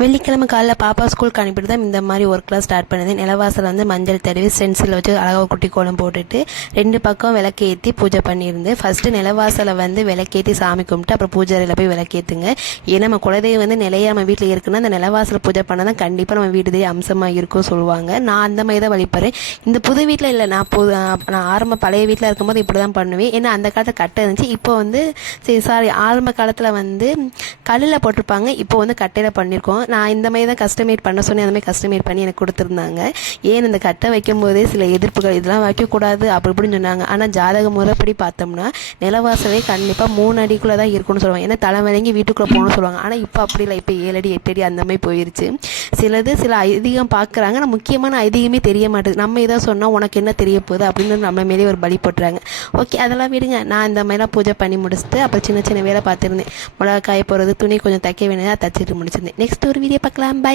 வெள்ளிக்கிழமை காலைல பாப்பா ஸ்கூலுக்கு அனுப்பிட்டு தான் இந்த மாதிரி ஒர்க்லாம் ஸ்டார்ட் பண்ணுது. நிலவாசல் வந்து மஞ்சள் தடவி ஸ்டென்சில் வச்சு அழகாக குட்டி கோலம் போட்டுட்டு 2 பக்கம் விளக்கேற்றி பூஜை பண்ணியிருந்து ஃபஸ்ட்டு நிலவாசலை வந்து விளக்கேற்றி சாமி கும்பிட்டு அப்புறம் பூஜை அறையில் போய் விளக்கேற்றுங்க. ஏன்னா நம்ம குலதெய்வம் வந்து நிலையாக நம்ம வீட்டில் இருக்குன்னா அந்த நிலவாசலை பூஜை பண்ணால் தான் கண்டிப்பாக நம்ம வீட்டுதே அம்சமாக இருக்கும் சொல்லுவாங்க. நான் அந்த மாதிரி தான் வழிபடுறேன். இந்த புது வீட்டில் இல்லை, நான் ஆரம்ப பழைய வீட்டில் இருக்கும்போது இப்படி தான் பண்ணுவேன். ஏன்னா அந்த காலத்தில் கட்டை இருந்துச்சு. இப்போ வந்து ஆரம்ப காலத்தில் வந்து கல்லில் போட்டிருப்பாங்க, இப்போ வந்து கட்டையில் பண்ணியிருக்கோம். நான் இந்த மாதிரி தான் கஸ்டமைட் பண்ண சொன்னேன். அந்த மாதிரி கஸ்டமைட் பண்ணி எனக்கு கொடுத்துருந்தாங்க. ஏன் இந்த கட்டை வைக்கும் போதே சில எதிர்ப்புகள், இதெல்லாம் வைக்கக்கூடாது அப்படி இப்படின்னு சொன்னாங்க. ஆனால் ஜாதக முறைப்படி பார்த்தோம்னா நிலவாசலே கண்டிப்பாக 3 அடிக்குள்ளே தான் இருக்குன்னு சொல்லுவாங்க. ஏன்னா தலை வழங்கி வீட்டுக்குள்ளே போகணும்னு சொல்லுவாங்க. ஆனால் இப்போ அப்படி இல்லை, இப்போ 7 அடி 8 அடி அந்த மாதிரி போயிடுச்சு. சில ஐதீகம் பார்க்குறாங்க, ஆனால் முக்கியமான ஐதீகமே தெரிய மாட்டேது. நம்ம இதை சொன்னால் உனக்கு என்ன தெரிய போகுது அப்படின்னு நம்ம மேலே ஒரு பலி போட்டுறாங்க. ஓகே, அதெல்லாம் விடுங்க. நான் இந்த மாதிரிலாம் பூஜை பண்ணி முடிச்சுட்டு அப்புறம் சின்ன சின்ன வேலை பார்த்துருந்தேன். மிளகா காய போகிறது, துணி கொஞ்சம் தைக்க வேண்டியதாக தச்சுட்டு முடிச்சிருந்தேன். நெக்ஸ்ட் ஒரு வீடியோ பார்க்கலாம். பை.